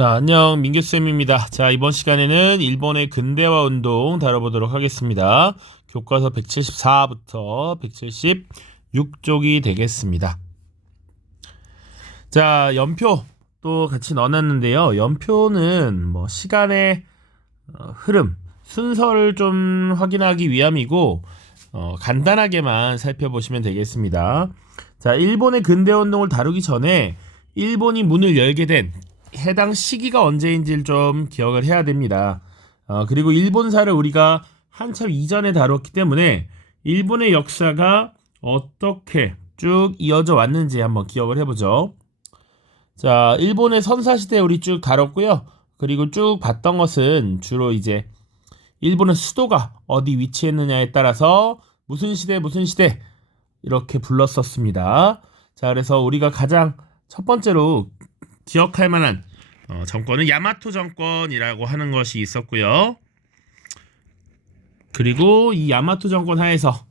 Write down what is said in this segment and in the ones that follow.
자, 안녕, 민규쌤입니다. 자, 이번 시간에는 일본의 근대화 운동 다뤄보도록 하겠습니다. 교과서 174부터 176쪽이 되겠습니다. 자, 연표 또 같이 넣어놨는데요. 연표는 뭐 시간의 흐름, 순서를 좀 확인하기 위함이고 간단하게만 살펴보시면 되겠습니다. 자, 일본의 근대화 운동을 다루기 전에 일본이 문을 열게 된 해당 시기가 언제인지를 좀 기억을 해야 됩니다. 그리고 일본사를 우리가 한참 이전에 다뤘기 때문에 일본의 역사가 어떻게 쭉 이어져 왔는지 한번 기억을 해보죠. 자, 일본의 선사시대 우리 쭉 다뤘고요. 그리고 쭉 봤던 것은 주로 이제 일본의 수도가 어디 위치했느냐에 따라서 무슨 시대 이렇게 불렀었습니다. 자, 그래서 우리가 가장 첫 번째로 기억할 만한 정권은 야마토 정권이라고 하는 것이 있었고요. 그리고 이 야마토 정권 하에서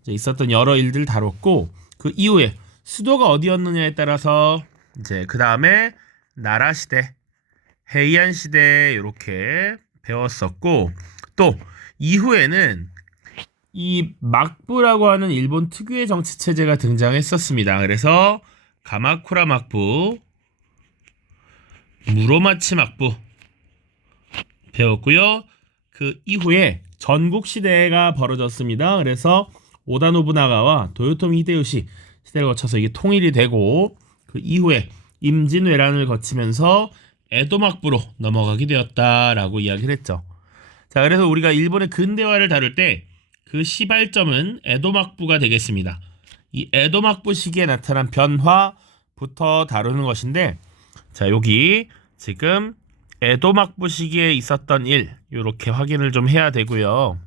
이제 있었던 여러 일들을 다뤘고, 그 이후에 수도가 어디였느냐에 따라서 이제 그 다음에 나라 시대, 헤이안 시대 이렇게 배웠었고, 또 이후에는 이 막부라고 하는 일본 특유의 정치 체제가 등장했었습니다. 그래서 가마쿠라 막부, 무로마치 막부 배웠고요. 그 이후에 전국 시대가 벌어졌습니다. 그래서 오다 노부나가와 도요토미 히데요시 시대를 거쳐서 이게 통일이 되고, 그 이후에 임진왜란을 거치면서 에도 막부로 넘어가게 되었다라고 이야기를 했죠. 자, 그래서 우리가 일본의 근대화를 다룰 때 그 시발점은 에도 막부가 되겠습니다. 이 에도 막부 시기에 나타난 변화부터 다루는 것인데, 자, 여기 지금 에도 막부 시기에 있었던 일 이렇게 확인을 좀 해야 되고요.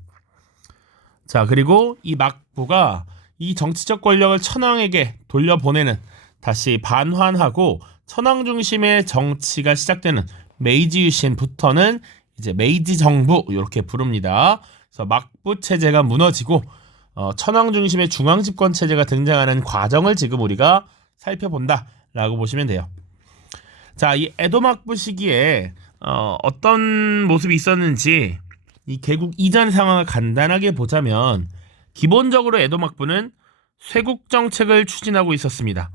자, 그리고 이 막부가 이 정치적 권력을 천황에게 돌려보내는, 다시 반환하고 천황 중심의 정치가 시작되는 메이지 유신부터는 이제 메이지 정부 이렇게 부릅니다. 그래서 막부 체제가 무너지고 천황 중심의 중앙 집권 체제가 등장하는 과정을 지금 우리가 살펴본다라고 보시면 돼요. 자, 이 에도 막부 시기에 어떤 모습이 있었는지 이 개국 이전 상황을 간단하게 보자면, 기본적으로 에도 막부는 쇄국 정책을 추진하고 있었습니다.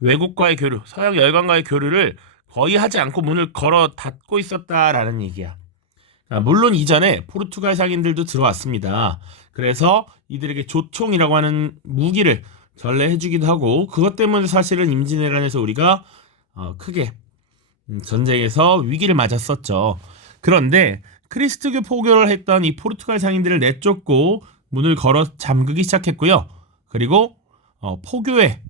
외국과의 교류, 서양 열강과의 교류를 거의 하지 않고 문을 걸어 닫고 있었다라는 얘기야. 물론 이전에 포르투갈 상인들도 들어왔습니다. 그래서 이들에게 조총이라고 하는 무기를 전래해주기도 하고, 그것 때문에 사실은 임진왜란에서 우리가 크게 전쟁에서 위기를 맞았었죠. 그런데 크리스트교 포교를 했던 이 포르투갈 상인들을 내쫓고 문을 걸어 잠그기 시작했고요. 그리고 포교의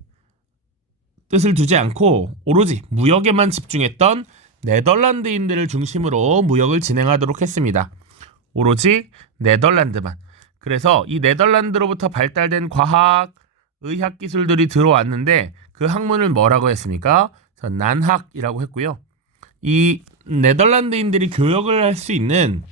뜻을 두지 않고 오로지 무역에만 집중했던 네덜란드인들을 중심으로 무역을 진행하도록 했습니다. 오로지 네덜란드만. 그래서 이 네덜란드로부터 발달된 과학, 의학 기술들이 들어왔는데, 그 학문을 뭐라고 했습니까? 난학이라고 했고요. 이 네덜란드인들이 교역을 할 수 있는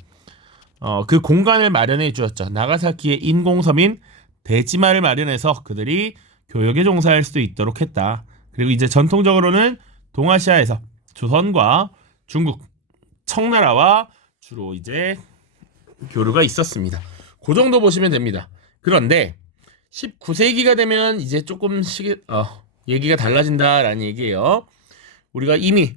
그 공간을 마련해 주었죠. 나가사키의 인공섬인 데지마를 마련해서 그들이 교역에 종사할 수도 있도록 했다. 그리고 이제 전통적으로는 동아시아에서 조선과 중국, 청나라와 주로 이제 교류가 있었습니다. 그 정도 보시면 됩니다. 그런데 19세기가 되면 이제 조금씩 얘기가 달라진다라는 얘기예요. 우리가 이미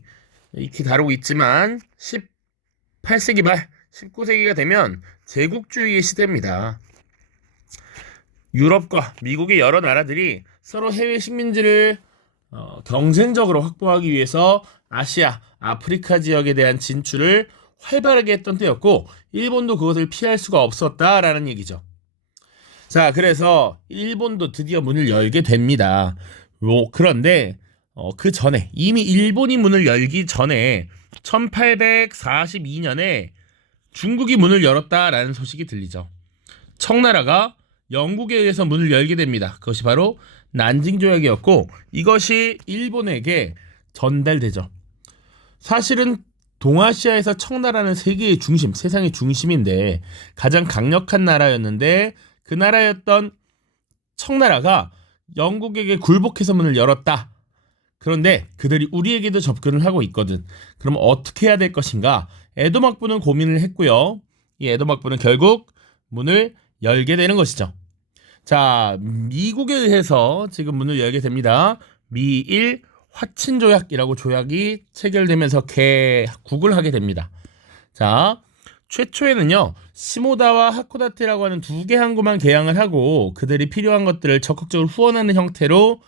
이렇게 다루고 있지만 18세기 말 19세기가 되면 제국주의의 시대입니다. 유럽과 미국의 여러 나라들이 서로 해외 식민지를 경쟁적으로 확보하기 위해서 아시아, 아프리카 지역에 대한 진출을 활발하게 했던 때였고, 일본도 그것을 피할 수가 없었다라는 얘기죠. 자, 그래서 일본도 드디어 문을 열게 됩니다. 그런데 그 전에, 이미 일본이 문을 열기 전에 1842년에 중국이 문을 열었다라는 소식이 들리죠. 청나라가 영국에 의해서 문을 열게 됩니다. 그것이 바로 난징 조약이었고, 이것이 일본에게 전달되죠. 사실은 동아시아에서 청나라는 세계의 중심, 세상의 중심인데 가장 강력한 나라였는데, 그 나라였던 청나라가 영국에게 굴복해서 문을 열었다. 그런데 그들이 우리에게도 접근을 하고 있거든. 그럼 어떻게 해야 될 것인가? 에도 막부는 고민을 했고요. 이 에도 막부는 결국 문을 열게 되는 것이죠. 자, 미국에 의해서 지금 문을 열게 됩니다. 미일 화친 조약이라고 조약이 체결되면서 개국을 하게 됩니다. 자, 최초에는요, 시모다와 하코다테라고 하는 두 개 항구만 개항을 하고 그들이 필요한 것들을 적극적으로 후원하는 형태로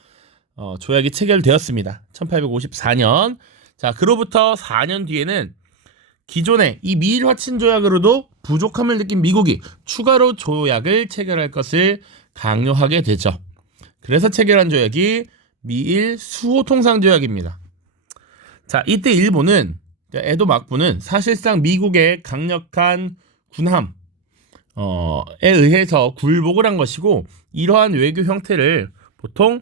조약이 체결되었습니다. 1854년. 자, 그로부터 4년 뒤에는 기존의 이 미일 화친 조약으로도 부족함을 느낀 미국이 추가로 조약을 체결할 것을 강요하게 되죠. 그래서 체결한 조약이 미일 수호 통상 조약입니다. 자, 이때 일본은 에도 막부는 사실상 미국의 강력한 군함에 의해서 굴복을 한 것이고, 이러한 외교 형태를 보통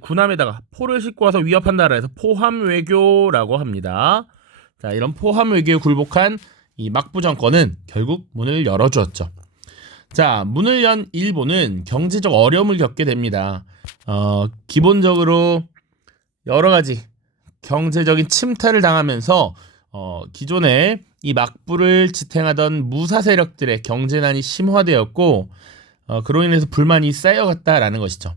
군함에다가 포를 싣고 와서 위협한다라 해서 포함 외교라고 합니다. 자, 이런 포함 외교에 굴복한 이 막부 정권은 결국 문을 열어주었죠. 자, 문을 연 일본은 경제적 어려움을 겪게 됩니다. 기본적으로 여러 가지 경제적인 침탈을 당하면서 기존에 이 막부를 지탱하던 무사 세력들의 경제난이 심화되었고, 그로 인해서 불만이 쌓여갔다라는 것이죠.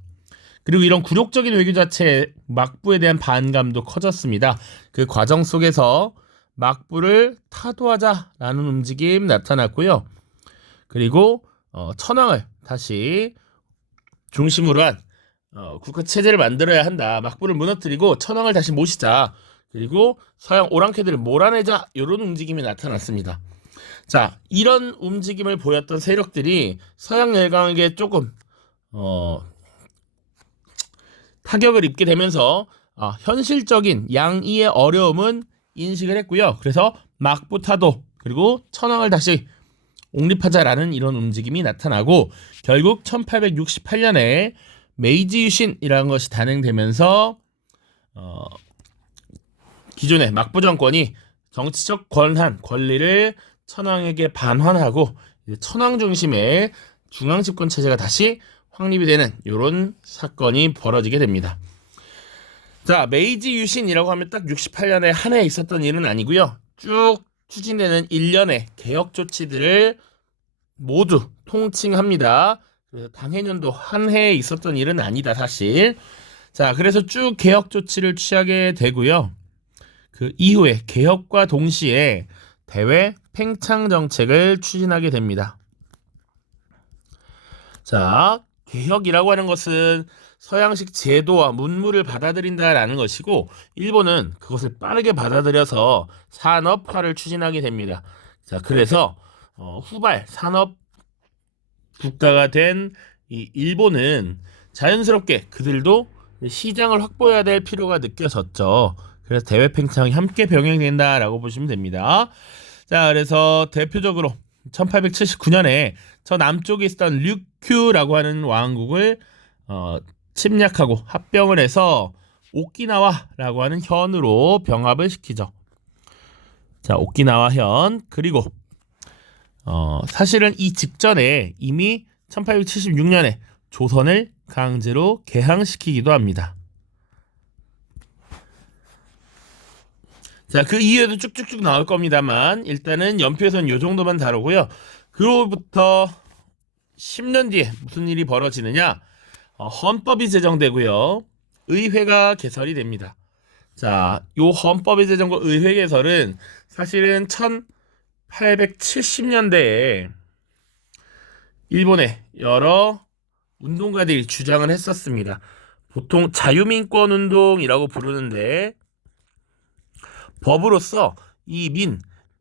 그리고 이런 굴욕적인 외교 자체에 막부에 대한 반감도 커졌습니다. 그 과정 속에서 막부를 타도하자라는 움직임 나타났고요. 그리고 천황을 다시 중심으로 한 국가 체제를 만들어야 한다. 막부를 무너뜨리고 천황을 다시 모시자. 그리고 서양 오랑캐들을 몰아내자. 이런 움직임이 나타났습니다. 자, 이런 움직임을 보였던 세력들이 서양 열강에게 조금 타격을 입게 되면서 현실적인 양이의 어려움은 인식을 했고요. 그래서 막부 타도 그리고 천황을 다시 옹립하자라는 이런 움직임이 나타나고, 결국 1868년에 메이지 유신이라는 것이 단행되면서 기존의 막부 정권이 정치적 권리를 천황에게 반환하고 천황 중심의 중앙 집권 체제가 다시 확립이 되는 이런 사건이 벌어지게 됩니다. 자, 메이지 유신이라고 하면 딱 68년에 한 해 있었던 일은 아니고요. 쭉 추진되는 일련의 개혁 조치들을 모두 통칭합니다. 그래서 당해년도 한 해에 있었던 일은 아니다, 사실. 자, 그래서 쭉 개혁 조치를 취하게 되고요. 그 이후에 개혁과 동시에 대외 팽창 정책을 추진하게 됩니다. 자, 개혁이라고 하는 것은 서양식 제도와 문물을 받아들인다라는 것이고, 일본은 그것을 빠르게 받아들여서 산업화를 추진하게 됩니다. 자, 그래서 후발 산업 국가가 된 이 일본은 자연스럽게 그들도 시장을 확보해야 될 필요가 느껴졌죠. 그래서 대외 팽창이 함께 병행된다라고 보시면 됩니다. 자, 그래서 대표적으로 1879년에 저 남쪽에 있었던 류큐라고 하는 왕국을 침략하고 합병을 해서 오키나와라고 하는 현으로 병합을 시키죠. 자, 오키나와현. 그리고 사실은 이 직전에 이미 1876년에 조선을 강제로 개항시키기도 합니다. 자, 그 이후에도 쭉쭉쭉 나올 겁니다만 일단은 연표에서는 이 정도만 다루고요. 그로부터 10년 뒤에 무슨 일이 벌어지느냐? 헌법이 제정되고요. 의회가 개설이 됩니다. 자, 요 헌법이 제정과 의회 개설은 사실은 1870년대에 일본의 여러 운동가들이 주장을 했었습니다. 보통 자유민권 운동이라고 부르는데, 법으로서 이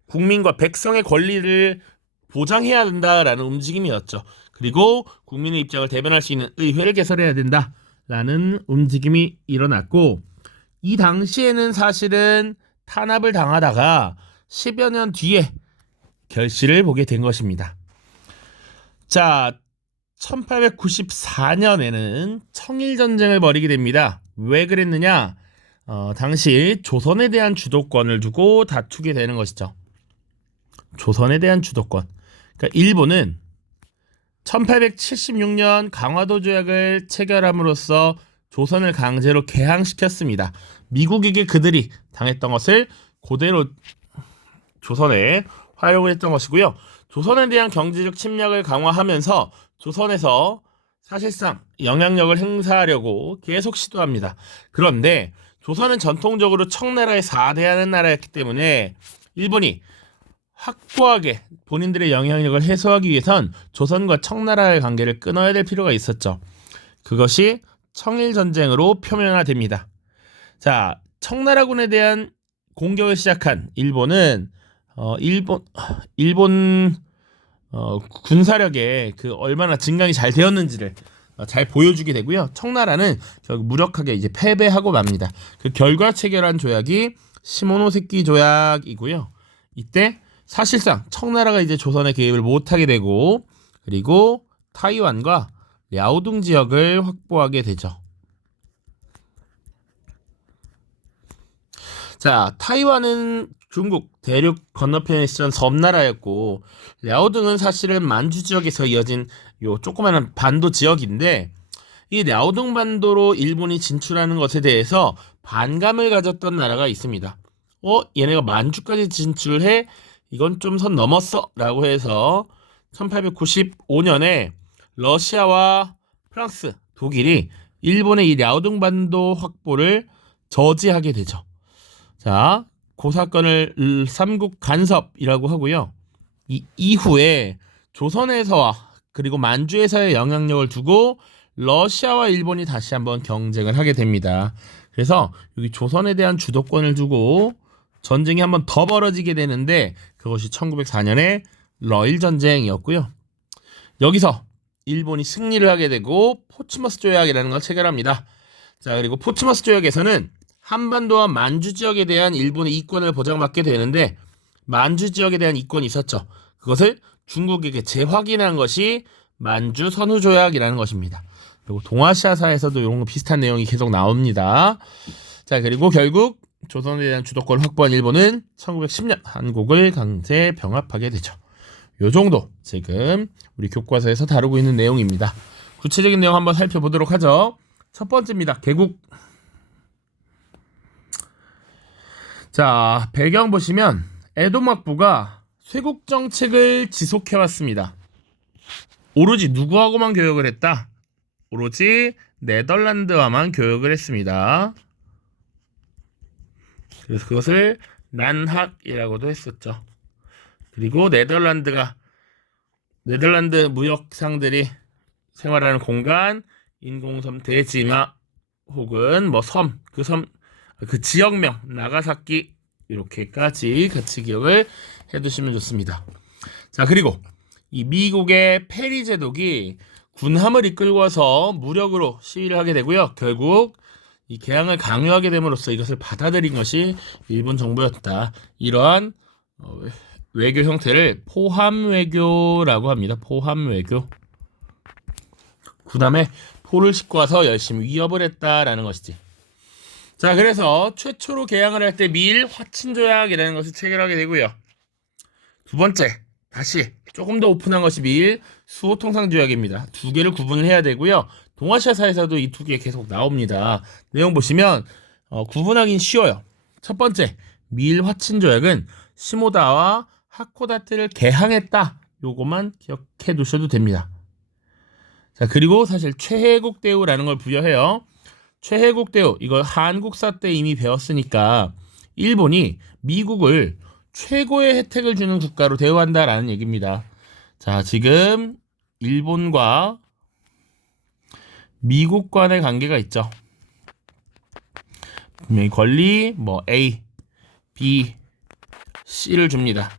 국민과 백성의 권리를 보장해야 된다라는 움직임이었죠. 그리고 국민의 입장을 대변할 수 있는 의회를 개설해야 된다라는 움직임이 일어났고, 이 당시에는 사실은 탄압을 당하다가 10여 년 뒤에 결실을 보게 된 것입니다. 자, 1894년에는 청일전쟁을 벌이게 됩니다. 왜 그랬느냐? 당시 조선에 대한 주도권을 두고 다투게 되는 것이죠. 조선에 대한 주도권. 그러니까 일본은 1876년 강화도 조약을 체결함으로써 조선을 강제로 개항시켰습니다. 미국에게 그들이 당했던 것을 그대로 조선에 활용을 했던 것이고요. 조선에 대한 경제적 침략을 강화하면서 조선에서 사실상 영향력을 행사하려고 계속 시도합니다. 그런데 조선은 전통적으로 청나라에 사대하는 나라였기 때문에 일본이 확고하게 본인들의 영향력을 해소하기 위해선 조선과 청나라의 관계를 끊어야 될 필요가 있었죠. 그것이 청일전쟁으로 표면화됩니다. 자, 청나라군에 대한 공격을 시작한 일본은 일본 군사력의 그 얼마나 증강이 잘 되었는지를 잘 보여주게 되고요. 청나라는 결국 무력하게 이제 패배하고 맙니다. 그 결과 체결한 조약이 시모노세키 조약이고요. 이때 사실상 청나라가 이제 조선에 개입을 못하게 되고 그리고 타이완과 랴오둥 지역을 확보하게 되죠. 자, 타이완은 중국 대륙 건너편에 있던 섬나라였고 랴오둥은 사실은 만주 지역에서 이어진 요 조그마한 반도 지역인데 이 랴오둥 반도로 일본이 진출하는 것에 대해서 반감을 가졌던 나라가 있습니다. 얘네가 만주까지 진출해? 이건 좀 선 넘었어 라고 해서 1895년에 러시아와 프랑스, 독일이 일본의 이 랴오둥 반도 확보를 저지하게 되죠. 자, 그 사건을 삼국 간섭이라고 하고요. 이 이후에 조선에서와 그리고 만주에서의 영향력을 두고 러시아와 일본이 다시 한번 경쟁을 하게 됩니다. 그래서 여기 조선에 대한 주도권을 두고 전쟁이 한번 더 벌어지게 되는데 그것이 1904년에 러일 전쟁이었고요. 여기서 일본이 승리를 하게 되고 포츠머스 조약이라는 걸 체결합니다. 자, 그리고 포츠머스 조약에서는 한반도와 만주 지역에 대한 일본의 이권을 보장받게 되는데 만주 지역에 대한 이권이 있었죠. 그것을 중국에게 재확인한 것이 만주 선후 조약이라는 것입니다. 그리고 동아시아사에서도 이런 거 비슷한 내용이 계속 나옵니다. 자, 그리고 결국 조선에 대한 주도권을 확보한 일본은 1910년 한국을 강제 병합하게 되죠. 요 정도 지금 우리 교과서에서 다루고 있는 내용입니다. 구체적인 내용 한번 살펴보도록 하죠. 첫 번째입니다. 개국. 자, 배경 보시면 에도 막부가 쇄국 정책을 지속해왔습니다. 오로지 누구하고만 교역을 했다? 오로지 네덜란드와만 교역을 했습니다. 그래서 그것을 난학이라고도 했었죠. 그리고 네덜란드 무역상들이 생활하는 공간, 인공섬 대지마 혹은 뭐 섬, 그 지역명 나가사키 이렇게까지 같이 기억을 해두시면 좋습니다. 자, 그리고 이 미국의 페리 제독이 군함을 이끌고서 무력으로 시위를 하게 되고요. 결국 이 개항을 강요하게 됨으로써 이것을 받아들인 것이 일본 정부였다. 이러한 외교 형태를 포함 외교라고 합니다. 포함 외교. 군함에 포를 싣고 와서 열심히 위협을 했다라는 것이지. 자, 그래서 최초로 개항을 할 때 미일 화친 조약이라는 것을 체결하게 되고요. 두 번째, 다시 조금 더 오픈한 것이 미일 수호 통상 조약입니다. 두 개를 구분을 해야 되고요. 동아시아사에서도 이 두 개 계속 나옵니다. 내용 보시면 구분하긴 쉬워요. 첫 번째, 미일 화친 조약은 시모다와 하코다테를 개항했다. 요거만 기억해 두셔도 됩니다. 자, 그리고 사실 최혜국 대우라는 걸 부여해요. 최혜국 대우, 이걸 한국사 때 이미 배웠으니까 일본이 미국을 최고의 혜택을 주는 국가로 대우한다라는 얘기입니다. 자, 지금 일본과 미국 간의 관계가 있죠. 분명히 권리 A, B, C를 줍니다.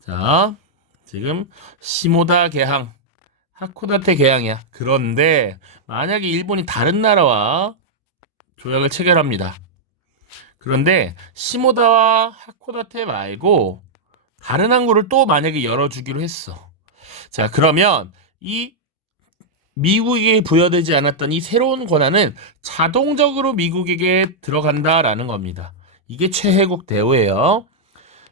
자, 지금 시모다 개항, 하코다테 개항이야. 그런데 만약에 일본이 다른 나라와 조약을 체결합니다. 그런데 시모다와 하코다테 말고 다른 항구를 또 만약에 열어주기로 했어. 자, 그러면 이 미국에게 부여되지 않았던 이 새로운 권한은 자동적으로 미국에게 들어간다라는 겁니다. 이게 최혜국 대우예요.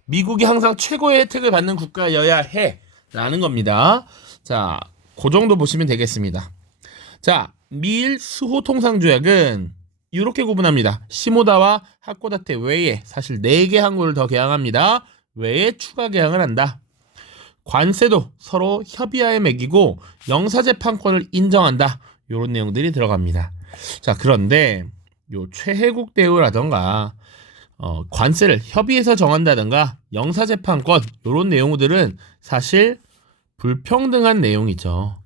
미국이 항상 최고의 혜택을 받는 국가여야 해 라는 겁니다. 자, 그 정도 보시면 되겠습니다. 자, 미일 수호 통상조약은 이렇게 구분합니다. 시모다와 하코다테 외에 사실 4개 항구를 더 개항합니다. 외에 추가 개항을 한다. 관세도 서로 협의하에 매기고 영사재판권을 인정한다. 이런 내용들이 들어갑니다. 자, 그런데 요 최혜국 대우라던가 관세를 협의해서 정한다든가 영사재판권 이런 내용들은 사실 불평등한 내용이죠.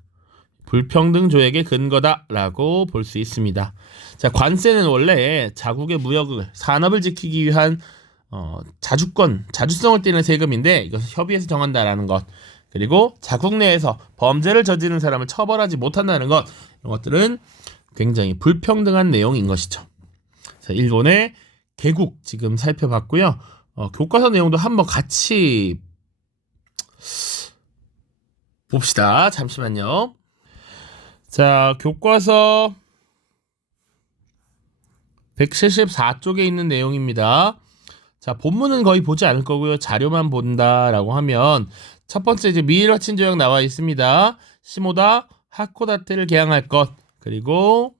불평등 조약의 근거다라고 볼 수 있습니다. 자, 관세는 원래 자국의 무역을 산업을 지키기 위한 자주성을 띠는 세금인데 이것을 협의해서 정한다라는 것, 그리고 자국 내에서 범죄를 저지른 사람을 처벌하지 못한다는 것, 이런 것들은 굉장히 불평등한 내용인 것이죠. 자, 일본의 개국 지금 살펴봤고요. 교과서 내용도 한번 같이 봅시다. 잠시만요. 자, 교과서 174쪽에 있는 내용입니다. 자, 본문은 거의 보지 않을 거고요. 자료만 본다라고 하면 첫 번째 이제 미일와 친조약 나와 있습니다. 시모다 하코다테를 개항할 것, 그리고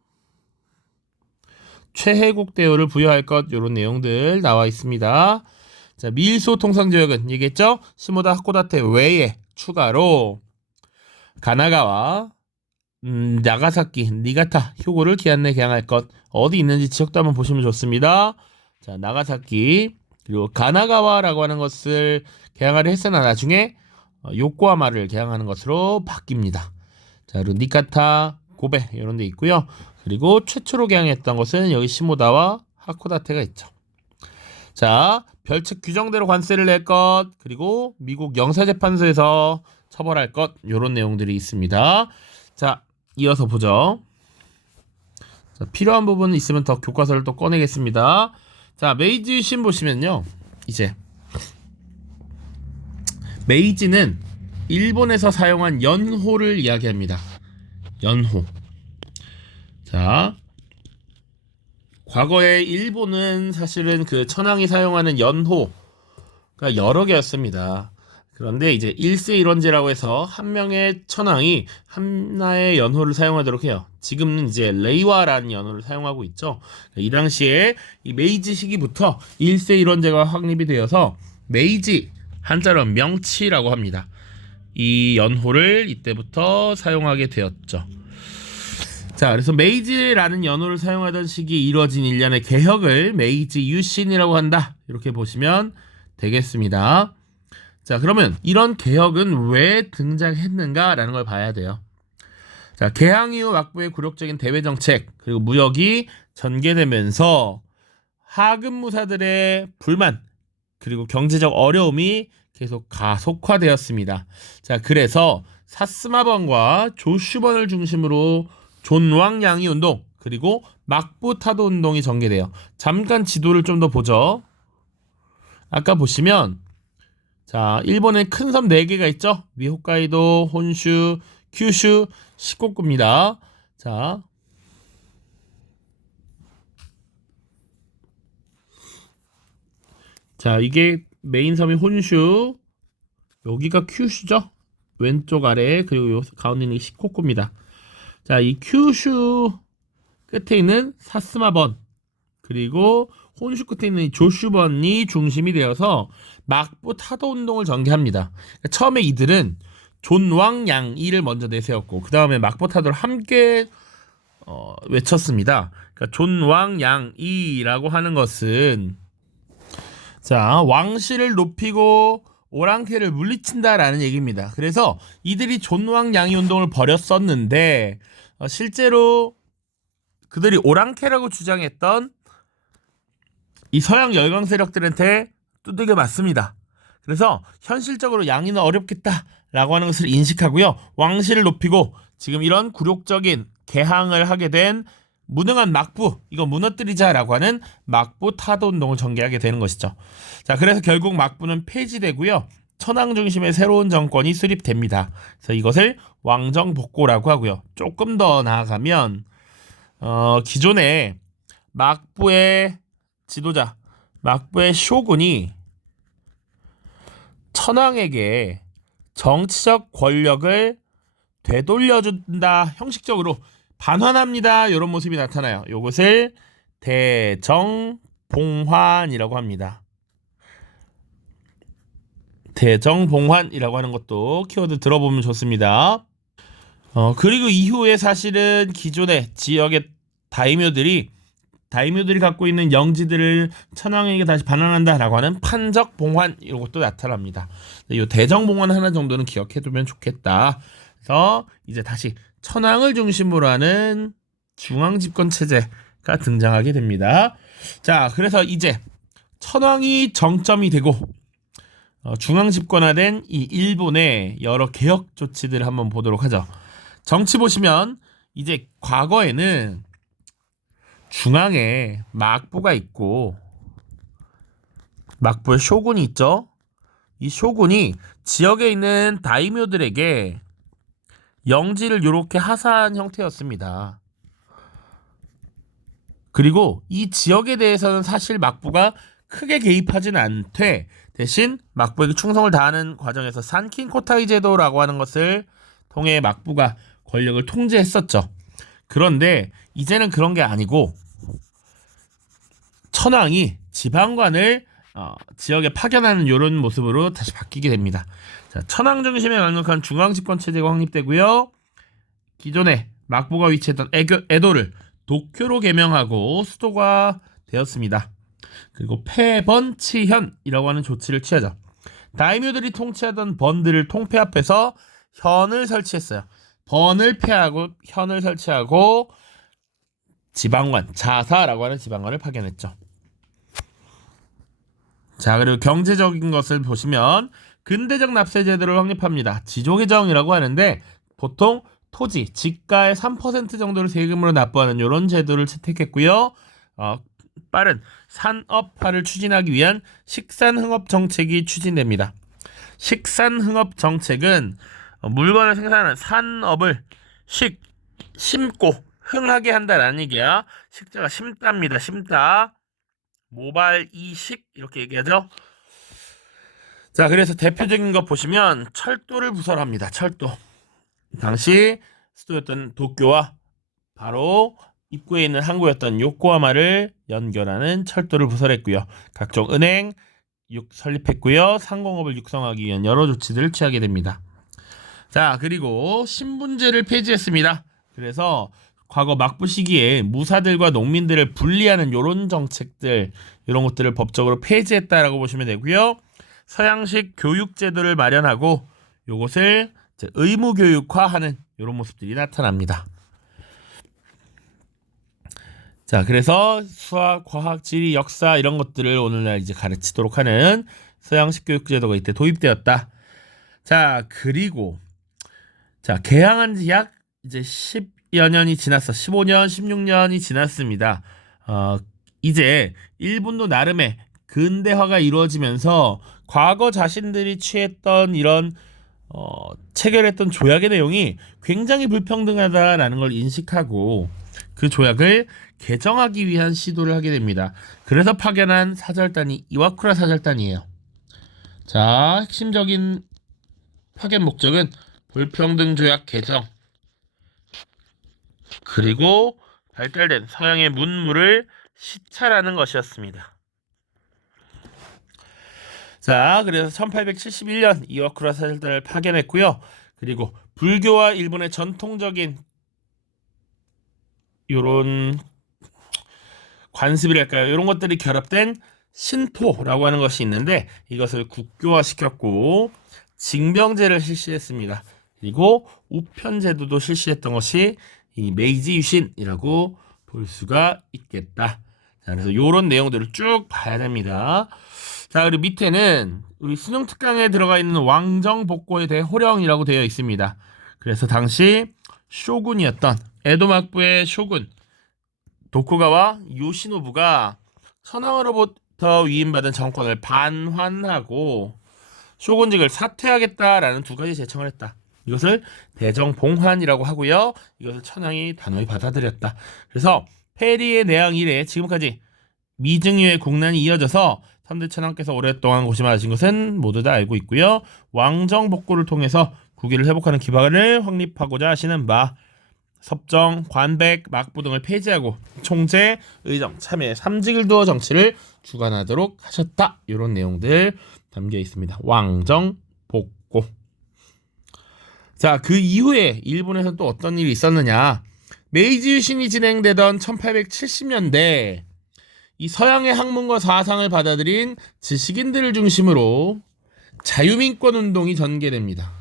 최혜국 대우를 부여할 것, 이런 내용들 나와 있습니다. 자, 미일수호 통상조약은 얘기했죠? 시모다 하코다테 외에 추가로 가나가와 나가사키, 니가타, 휴고를 기한 내 개항할 것. 어디 있는지 지역도 한번 보시면 좋습니다. 자, 나가사키, 그리고 가나가와라고 하는 것을 개항하려 했으나 나중에 요코하마를 개항하는 것으로 바뀝니다. 자, 그리고 니카타, 고베 이런 데 있고요. 그리고 최초로 개항했던 것은 여기 시모다와 하코다테가 있죠. 자, 별책 규정대로 관세를 낼 것, 그리고 미국 영사재판소에서 처벌할 것, 이런 내용들이 있습니다. 자, 이어서 보죠. 자, 필요한 부분 있으면 더 교과서를 또 꺼내겠습니다. 자, 메이지 유신 보시면요, 이제 메이지는 일본에서 사용한 연호를 이야기합니다. 연호. 자, 과거에 일본은 사실은 그 천황이 사용하는 연호가 여러 개였습니다. 그런데 이제 1세 1원제라고 해서 한 명의 천황이 하나의 연호를 사용하도록 해요. 지금은 이제 레이와라는 연호를 사용하고 있죠. 이 당시에 이 메이지 시기부터 1세 1원제가 확립이 되어서 메이지, 한자로 명치라고 합니다. 이 연호를 이때부터 사용하게 되었죠. 자, 그래서 메이지라는 연호를 사용하던 시기에 이루어진 일련의 개혁을 메이지 유신이라고 한다. 이렇게 보시면 되겠습니다. 자, 그러면 이런 개혁은 왜 등장했는가라는 걸 봐야 돼요. 자, 개항 이후 막부의 굴욕적인 대외 정책, 그리고 무역이 전개되면서 하급무사들의 불만, 그리고 경제적 어려움이 계속 가속화되었습니다. 자, 그래서 사스마번과 조슈번을 중심으로 존왕양이 운동, 그리고 막부 타도 운동이 전개돼요. 잠깐 지도를 좀 더 보죠. 아까 보시면 자, 일본에 큰 섬 4개가 있죠. 홋카이도, 혼슈, 큐슈, 시코쿠입니다. 자, 이게 메인 섬이 혼슈, 여기가 큐슈죠. 왼쪽 아래, 그리고 요 가운데 있는 게 시코쿠입니다. 자, 이 큐슈 끝에 있는 사스마번, 그리고 혼슈 끝에 있는 이 조슈번이 중심이 되어서 막부 타도 운동을 전개합니다. 그러니까 처음에 이들은 존왕양이를 먼저 내세웠고 그 다음에 막부 타도를 함께 외쳤습니다. 그러니까 존왕양이라고 하는 것은 자, 왕실을 높이고 오랑캐를 물리친다라는 얘기입니다. 그래서 이들이 존왕양이 운동을 벌였었는데 실제로 그들이 오랑캐라고 주장했던 이 서양 열강 세력들한테 두들겨 맞습니다. 그래서 현실적으로 양이는 어렵겠다라고 하는 것을 인식하고요. 왕실을 높이고 지금 이런 굴욕적인 개항을 하게 된 무능한 막부, 이거 무너뜨리자라고 하는 막부 타도 운동을 전개하게 되는 것이죠. 자, 그래서 결국 막부는 폐지되고요. 천황 중심의 새로운 정권이 수립됩니다. 그래서 이것을 왕정복고라고 하고요. 조금 더 나아가면 기존의 막부의 지도자, 막부의 쇼군이 천황에게 정치적 권력을 되돌려준다 형식적으로 반환합니다. 이런 모습이 나타나요. 이것을 대정봉환이라고 합니다. 대정봉환이라고 하는 것도 키워드 들어보면 좋습니다. 그리고 이후에 사실은 기존의 지역의 다이묘들이 갖고 있는 영지들을 천황에게 다시 반환한다라고 하는 판적봉환 이것도 나타납니다. 이 대정봉환 하나 정도는 기억해두면 좋겠다. 그래서 이제 다시 천황을 중심으로 하는 중앙집권 체제가 등장하게 됩니다. 자, 그래서 이제 천황이 정점이 되고 중앙집권화된 이 일본의 여러 개혁 조치들을 한번 보도록 하죠. 정치 보시면 이제 과거에는 중앙에 막부가 있고 막부에 쇼군이 있죠. 이 쇼군이 지역에 있는 다이묘들에게 영지를 이렇게 하사한 형태였습니다. 그리고 이 지역에 대해서는 사실 막부가 크게 개입하지는 않되 대신 막부에게 충성을 다하는 과정에서 산킨 코타이 제도라고 하는 것을 통해 막부가 권력을 통제했었죠. 그런데 이제는 그런 게 아니고 천황이 지방관을 지역에 파견하는 이런 모습으로 다시 바뀌게 됩니다. 자, 천황 중심에 강력한 중앙집권 체제가 확립되고요. 기존에 막부가 위치했던 에도를 도쿄로 개명하고 수도가 되었습니다. 그리고 폐번치현이라고 하는 조치를 취하죠. 다이묘들이 통치하던 번들을 통폐합해서 현을 설치했어요. 번을 폐하고 현을 설치하고 지방관, 자사라고 하는 지방관을 파견했죠. 자, 그리고 경제적인 것을 보시면 근대적 납세 제도를 확립합니다. 지조개정이라고 하는데 보통 토지, 지가의 3% 정도를 세금으로 납부하는 이런 제도를 채택했고요. 빠른 산업화를 추진하기 위한 식산흥업 정책이 추진됩니다. 식산흥업 정책은 물건을 생산하는 산업을 심고 흥하게 한다라는 얘기야. 식자가 심다입니다. 심다. 모발 이식 이렇게 얘기하죠. 자, 그래서 대표적인 거 보시면 철도를 부설합니다. 철도. 당시 수도였던 도쿄와 바로 입구에 있는 항구였던 요코하마를 연결하는 철도를 부설했고요. 각종 은행 설립했고요. 상공업을 육성하기 위한 여러 조치들을 취하게 됩니다. 자, 그리고 신분제를 폐지했습니다. 그래서 과거 막부 시기에 무사들과 농민들을 분리하는 이런 정책들, 이런 것들을 법적으로 폐지했다라고 보시면 되고요. 서양식 교육제도를 마련하고 이것을 의무교육화하는 이런 모습들이 나타납니다. 자, 그래서 수학, 과학, 지리, 역사 이런 것들을 오늘날 이제 가르치도록 하는 서양식 교육제도가 이때 도입되었다. 자, 그리고 개항한 지 약 이제 10여 년이 지났어. 15년, 16년이 지났습니다. 이제 일본도 나름의 근대화가 이루어지면서 과거 자신들이 취했던 이런 체결했던 조약의 내용이 굉장히 불평등하다라는 걸 인식하고 그 조약을 개정하기 위한 시도를 하게 됩니다. 그래서 파견한 사절단이 이와쿠라 사절단이에요. 자, 핵심적인 파견 목적은 불평등 조약 개정 그리고 발달된 서양의 문물을 시찰하는 것이었습니다. 자, 그래서 1871년 이와쿠라 사절단을 파견했고요. 그리고 불교와 일본의 전통적인 요런 관습이랄까요? 이런 것들이 결합된 신토라고 하는 것이 있는데 이것을 국교화시켰고 징병제를 실시했습니다. 그리고 우편제도도 실시했던 것이 이 메이지 유신이라고 볼 수가 있겠다. 자, 그래서 이런 내용들을 쭉 봐야 됩니다. 자, 그리고 밑에는 우리 수능 특강에 들어가 있는 왕정복고에 대해 호령이라고 되어 있습니다. 그래서 당시 쇼군이었던 에도 막부의 쇼군 도쿠가와 요시노부가 천황으로부터 위임받은 정권을 반환하고 쇼군직을 사퇴하겠다라는 두 가지 제청을 했다. 이것을 대정봉환이라고 하고요. 이것을 천황이 단호히 받아들였다. 그래서 페리의 내항 이래 지금까지 미증유의 국난이 이어져서 선대천황께서 오랫동안 고심하신 것은 모두 다 알고 있고요. 왕정복고를 통해서 국위를 회복하는 기반을 확립하고자 하시는 바 섭정, 관백, 막부 등을 폐지하고 총재, 의정, 참여, 삼직을 두어 정치를 주관하도록 하셨다. 이런 내용들 담겨 있습니다. 왕정, 복고. 자, 그 이후에 일본에서 또 어떤 일이 있었느냐. 메이지 유신이 진행되던 1870년대 이 서양의 학문과 사상을 받아들인 지식인들을 중심으로 자유민권 운동이 전개됩니다.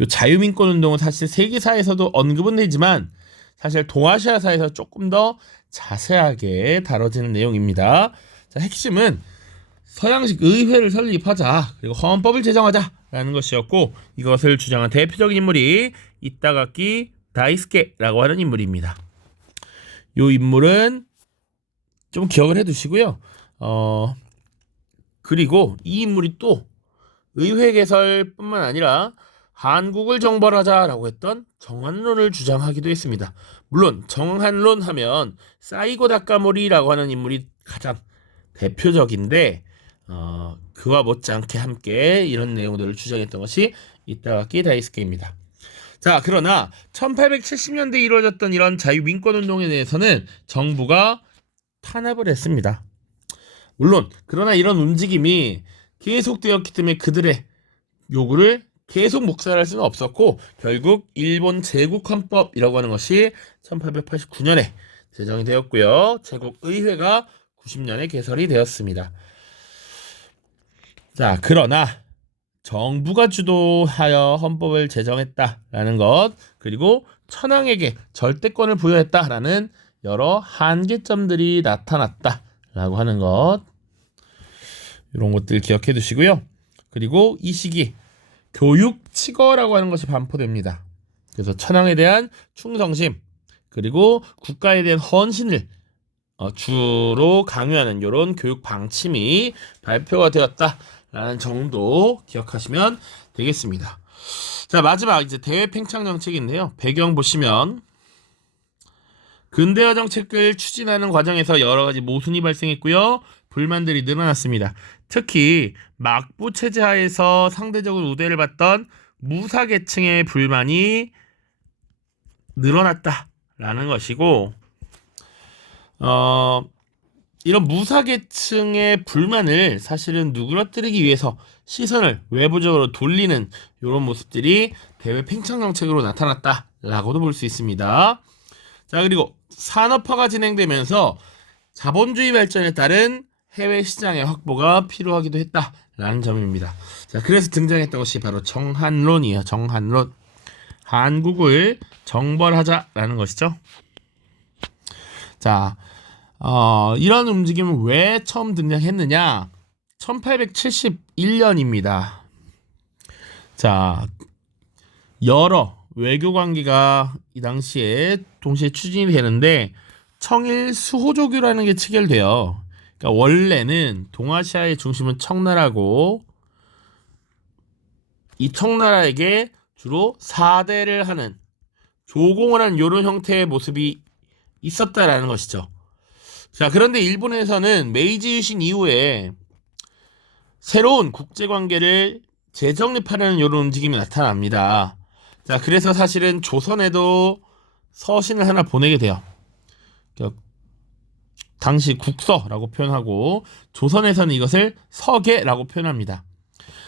이 자유민권 운동은 사실 세계사에서도 언급은 되지만 사실 동아시아사에서 조금 더 자세하게 다뤄지는 내용입니다. 자, 핵심은 서양식 의회를 설립하자, 그리고 헌법을 제정하자라는 것이었고, 이것을 주장한 대표적인 인물이 이타가키 다이스케라고 하는 인물입니다. 이 인물은 좀 기억을 해두시고요. 그리고 이 인물이 또 의회 개설뿐만 아니라 한국을 정벌하자라고 했던 정한론을 주장하기도 했습니다. 물론 정한론 하면 사이고 다카모리라고 하는 인물이 가장 대표적인데 그와 못지않게 함께 이런 내용들을 주장했던 것이 이타가키 다이스케입니다. 자, 그러나 1870년대에 이루어졌던 이런 자유민권운동에 대해서는 정부가 탄압을 했습니다. 물론 그러나 이런 움직임이 계속되었기 때문에 그들의 요구를 계속 묵살할 수는 없었고, 결국 일본 제국헌법이라고 하는 것이 1889년에 제정이 되었고요. 제국의회가 90년에 개설이 되었습니다. 자, 그러나 정부가 주도하여 헌법을 제정했다라는 것, 그리고 천황에게 절대권을 부여했다라는 여러 한계점들이 나타났다라고 하는 것, 이런 것들 기억해 두시고요. 그리고 이 시기 교육치거라고 하는 것이 반포됩니다. 그래서 천황에 대한 충성심, 그리고 국가에 대한 헌신을 주로 강요하는 이런 교육 방침이 발표가 되었다라는 정도 기억하시면 되겠습니다. 자, 마지막 이제 대외 팽창 정책인데요. 배경 보시면 근대화 정책을 추진하는 과정에서 여러 가지 모순이 발생했고요. 불만들이 늘어났습니다. 특히 막부 체제 하에서 상대적으로 우대를 받던 무사계층의 불만이 늘어났다라는 것이고, 이런 무사계층의 불만을 사실은 누그러뜨리기 위해서 시선을 외부적으로 돌리는 이런 모습들이 대외 팽창 정책으로 나타났다라고도 볼 수 있습니다. 자, 그리고 산업화가 진행되면서 자본주의 발전에 따른 해외 시장의 확보가 필요하기도 했다라는 점입니다. 자, 그래서 등장했던 것이 바로 정한론이에요. 정한론. 한국을 정벌하자라는 것이죠. 자, 이런 움직임은 왜 처음 등장했느냐? 1871년입니다. 자, 여러 외교 관계가 이 당시에 동시에 추진이 되는데 청일 수호조교라는 게 체결돼요. 그러니까 원래는 동아시아의 중심은 청나라고, 이 청나라에게 주로 사대를 하는, 조공을 하는 이런 형태의 모습이 있었다라는 것이죠. 자, 그런데 일본에서는 메이지 유신 이후에 새로운 국제관계를 재정립하려는 이런 움직임이 나타납니다. 자, 그래서 사실은 조선에도 서신을 하나 보내게 돼요. 당시 국서라고 표현하고, 조선에서는 이것을 서계라고 표현합니다.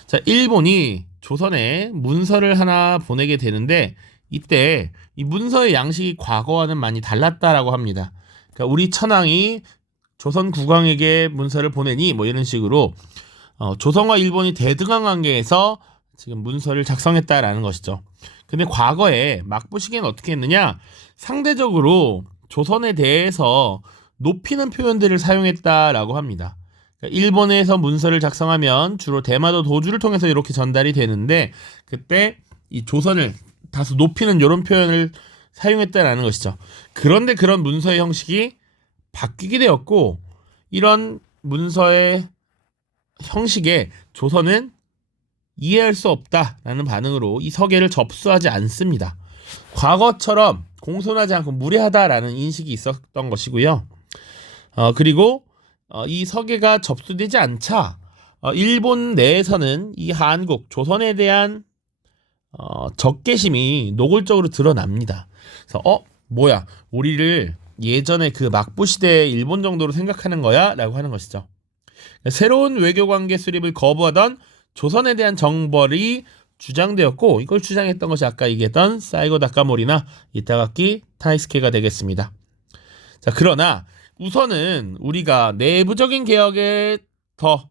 자, 일본이 조선에 문서를 하나 보내게 되는데, 이때 이 문서의 양식이 과거와는 많이 달랐다라고 합니다. 그러니까 우리 천황이 조선 국왕에게 문서를 보내니 뭐 이런 식으로 조선과 일본이 대등한 관계에서 지금 문서를 작성했다라는 것이죠. 근데 과거에 막부 시기에는 어떻게 했느냐? 상대적으로 조선에 대해서 높이는 표현들을 사용했다라고 합니다. 그러니까 일본에서 문서를 작성하면 주로 대마도 도주를 통해서 이렇게 전달이 되는데, 그때 이 조선을 다소 높이는 이런 표현을 사용했다라는 것이죠. 그런데 그런 문서의 형식이 바뀌게 되었고, 이런 문서의 형식에 조선은 이해할 수 없다라는 반응으로 이 서계를 접수하지 않습니다. 과거처럼 공손하지 않고 무례하다라는 인식이 있었던 것이고요. 그리고 이 서계가 접수되지 않자 일본 내에서는 이 한국, 조선에 대한 적개심이 노골적으로 드러납니다. 그래서 뭐야, 우리를 예전에 그 막부 시대의 일본 정도로 생각하는 거야? 라고 하는 것이죠. 새로운 외교관계 수립을 거부하던 조선에 대한 정벌이 주장되었고, 이걸 주장했던 것이 아까 얘기했던 사이고 다카모리나 이타가키 타이스케가 되겠습니다. 자, 그러나 우선은 우리가 내부적인 개혁에 더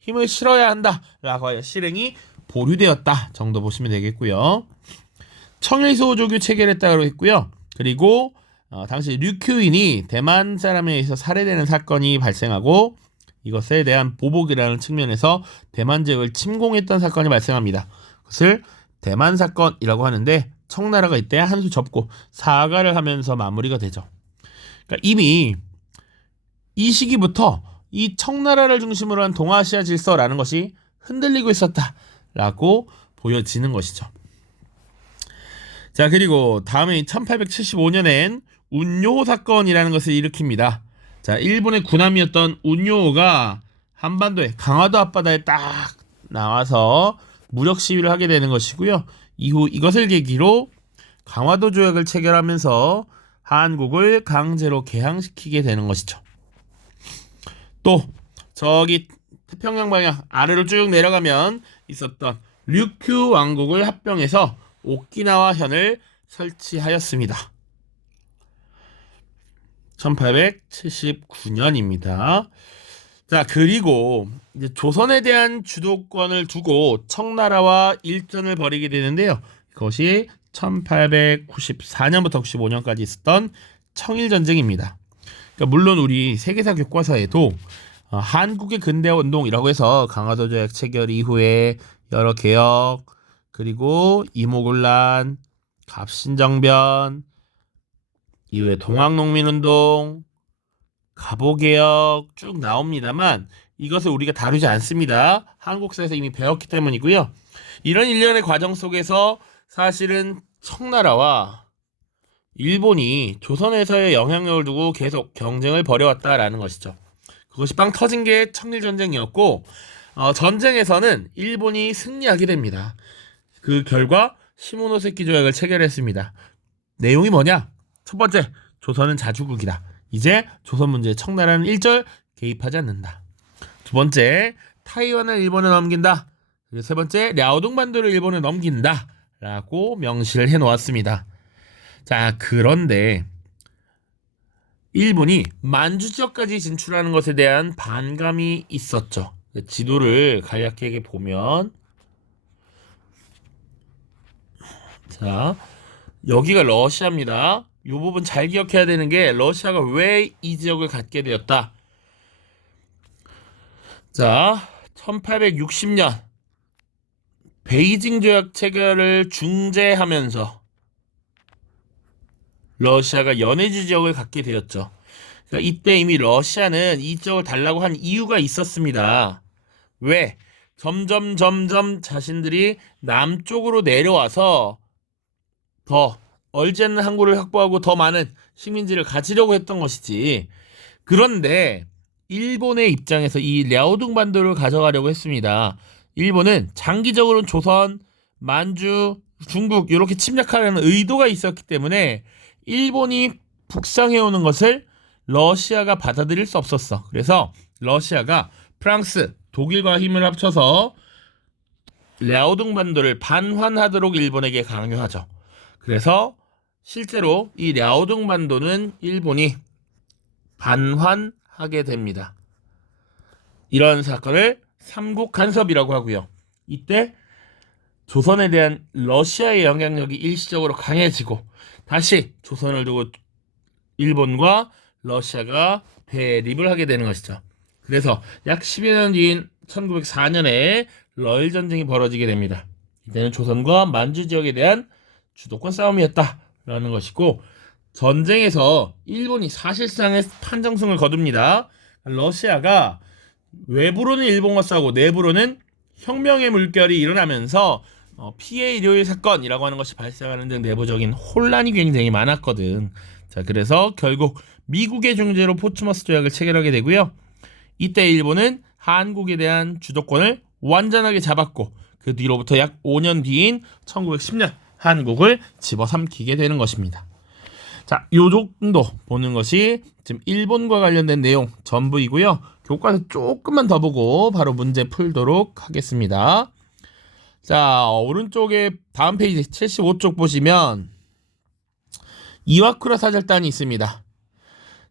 힘을 실어야 한다라고 하여 실행이 보류되었다 정도 보시면 되겠고요. 청일소조교 체결했다고 했고요. 그리고 당시 류큐인이 대만 사람에 의해서 살해되는 사건이 발생하고, 이것에 대한 보복이라는 측면에서 대만 지역을 침공했던 사건이 발생합니다. 그것을 대만 사건이라고 하는데, 청나라가 이때 한수 접고 사과를 하면서 마무리가 되죠. 그러니까 이미 이 시기부터 이 청나라를 중심으로 한 동아시아 질서라는 것이 흔들리고 있었다라고 보여지는 것이죠. 자, 그리고 다음에 1875년엔 운요 사건이라는 것을 일으킵니다. 자, 일본의 군함이었던 운요가 한반도에 강화도 앞바다에 딱 나와서 무력 시위를 하게 되는 것이고요. 이후 이것을 계기로 강화도 조약을 체결하면서 한국을 강제로 개항시키게 되는 것이죠. 또 저기 태평양 방향 아래로 쭉 내려가면 있었던 류큐 왕국을 합병해서 오키나와현을 설치하였습니다. 1879년입니다. 자, 그리고 이제 조선에 대한 주도권을 두고 청나라와 일전을 벌이게 되는데요. 그것이 1894년부터 95년까지 있었던 청일전쟁입니다. 그러니까 물론 우리 세계사 교과서에도 한국의 근대화 운동이라고 해서 강화도 조약 체결 이후에 여러 개혁, 그리고 이모군란, 갑신정변, 이후에 동학농민운동, 갑오개혁 쭉 나옵니다만, 이것을 우리가 다루지 않습니다. 한국사에서 이미 배웠기 때문이고요. 이런 일련의 과정 속에서 사실은 청나라와 일본이 조선에서의 영향력을 두고 계속 경쟁을 벌여왔다라는 것이죠. 그것이 빵 터진 게 청일전쟁이었고, 전쟁에서는 일본이 승리하게 됩니다. 그 결과 시모노세키 조약을 체결했습니다. 내용이 뭐냐? 첫 번째, 조선은 자주국이다. 이제 조선 문제에 청나라는 일절 개입하지 않는다. 두 번째, 타이완을 일본에 넘긴다. 그리고 세 번째, 랴오둥반도를 일본에 넘긴다 라고 명시를 해놓았습니다. 자, 그런데 일본이 만주 지역까지 진출하는 것에 대한 반감이 있었죠. 지도를 간략하게 보면, 자, 여기가 러시아입니다. 이 부분 잘 기억해야 되는 게, 러시아가 왜 이 지역을 갖게 되었다. 자, 1860년 베이징 조약 체결을 중재하면서 러시아가 연해주 지역을 갖게 되었죠. 그러니까 이때 이미 러시아는 이 지역을 달라고 한 이유가 있었습니다. 왜? 점점 자신들이 남쪽으로 내려와서 더 얼지 않는 항구를 확보하고 더 많은 식민지를 가지려고 했던 것이지. 그런데 일본의 입장에서 이 랴오둥 반도를 가져가려고 했습니다. 일본은 장기적으로는 조선, 만주, 중국 이렇게 침략하려는 의도가 있었기 때문에 일본이 북상해오는 것을 러시아가 받아들일 수 없었어. 그래서 러시아가 프랑스, 독일과 힘을 합쳐서 랴오둥 반도를 반환하도록 일본에게 강요하죠. 그래서 실제로 이 랴오둥 반도는 일본이 반환하게 됩니다. 이런 사건을 삼국 간섭이라고 하고요. 이때 조선에 대한 러시아의 영향력이 일시적으로 강해지고, 다시 조선을 두고 일본과 러시아가 대립을 하게 되는 것이죠. 그래서 약 10여 년 뒤인 1904년에 러일 전쟁이 벌어지게 됩니다. 이때는 조선과 만주 지역에 대한 주도권 싸움이었다라는 것이고, 전쟁에서 일본이 사실상의 판정승을 거둡니다. 러시아가 외부로는 일본과 싸우고 내부로는 혁명의 물결이 일어나면서 피해 일요일 사건이라고 하는 것이 발생하는 등 내부적인 혼란이 굉장히 많았거든. 자, 그래서 결국 미국의 중재로 포츠머스 조약을 체결하게 되고요. 이때 일본은 한국에 대한 주도권을 완전하게 잡았고, 그 뒤로부터 약 5년 뒤인 1910년 한국을 집어삼키게 되는 것입니다. 자, 요 정도 보는 것이 지금 일본과 관련된 내용 전부이고요. 교과서 조금만 더 보고 바로 문제 풀도록 하겠습니다. 자, 오른쪽에 다음 페이지 75쪽 보시면 이와쿠라 사절단이 있습니다.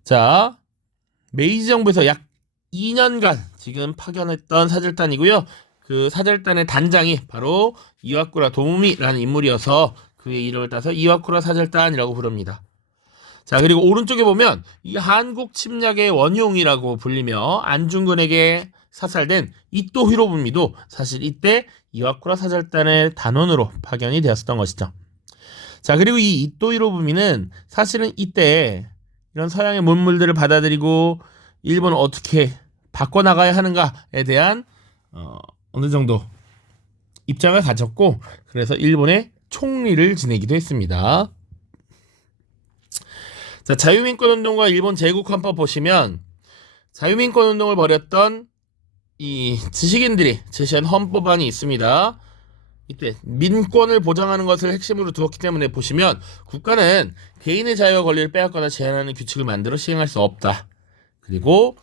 자, 메이지 정부에서 약 2년간 지금 파견했던 사절단이고요. 그 사절단의 단장이 바로 이와쿠라 도무미라는 인물이어서 그의 이름을 따서 이와쿠라 사절단이라고 부릅니다. 자, 그리고 오른쪽에 보면 이 한국 침략의 원흉이라고 불리며 안중근에게 사살된 이토 히로부미도 사실 이때 이와쿠라 사절단의 단원으로 파견이 되었었던 것이죠. 자, 그리고 이 이토 히로부미는 사실은 이때 이런 서양의 문물들을 받아들이고 일본을 어떻게 바꿔나가야 하는가에 대한 어느 정도 입장을 가졌고, 그래서 일본의 총리를 지내기도 했습니다. 자, 자유민권운동과 일본 제국헌법 보시면 자유민권운동을 벌였던 이 지식인들이 제시한 헌법안이 있습니다. 이때 민권을 보장하는 것을 핵심으로 두었기 때문에 보시면 국가는 개인의 자유와 권리를 빼앗거나 제한하는 규칙을 만들어 시행할 수 없다. 그리고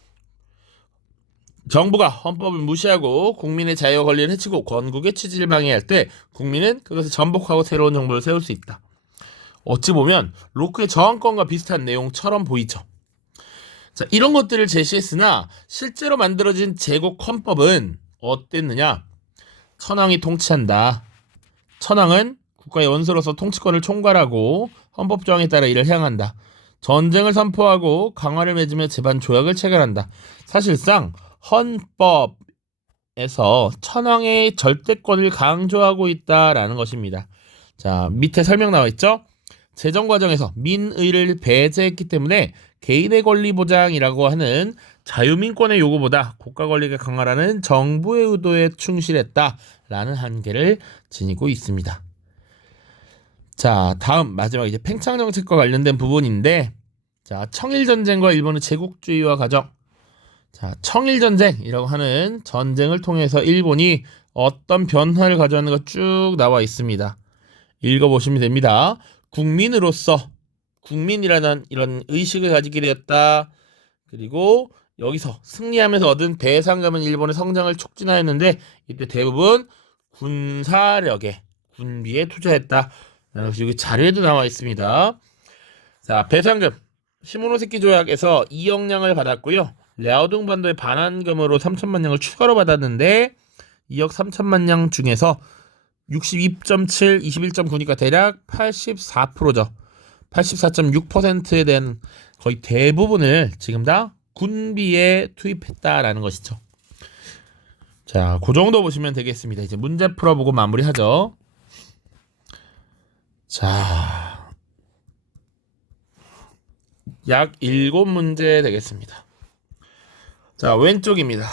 정부가 헌법을 무시하고 국민의 자유와 권리를 해치고 건국의 취지를 방해할 때 국민은 그것을 전복하고 새로운 정부를 세울 수 있다. 어찌 보면 로크의 저항권과 비슷한 내용처럼 보이죠. 자, 이런 것들을 제시했으나 실제로 만들어진 제국 헌법은 어땠느냐? 천황이 통치한다. 천황은 국가의 원수로서 통치권을 총괄하고 헌법 조항에 따라 일을 행한다. 전쟁을 선포하고 강화를 맺으며 재반 조약을 체결한다. 사실상 헌법에서 천황의 절대권을 강조하고 있다라는 것입니다. 자, 밑에 설명 나와 있죠? 재정 과정에서 민의를 배제했기 때문에 개인의 권리 보장이라고 하는 자유민권의 요구보다 국가 권리가 강화라는 정부의 의도에 충실했다라는 한계를 지니고 있습니다. 자, 다음 마지막 이제 팽창 정책과 관련된 부분인데, 자, 청일 전쟁과 일본의 제국주의와 과정. 자, 청일 전쟁이라고 하는 전쟁을 통해서 일본이 어떤 변화를 가져왔는가 쭉 나와 있습니다. 읽어보시면 됩니다. 국민으로서 국민이라는 이런 의식을 가지게 되었다. 그리고 여기서 승리하면서 얻은 배상금은 일본의 성장을 촉진하였는데 이때 대부분 군사력에 군비에 투자했다. 여기 자료에도 나와 있습니다. 자, 배상금 시모노세키 조약에서 2억량을 받았고요. 랴오둥 반도의 반환금으로 3천만 냥을 추가로 받았는데 2억 3천만 냥 중에서 62.7, 21.9니까 대략 84%죠. 84.6%에 대한 거의 대부분을 지금 다 군비에 투입했다라는 것이죠. 자, 그 정도 보시면 되겠습니다. 이제 문제 풀어보고 마무리하죠. 자, 약 7문제 되겠습니다. 자, 왼쪽입니다.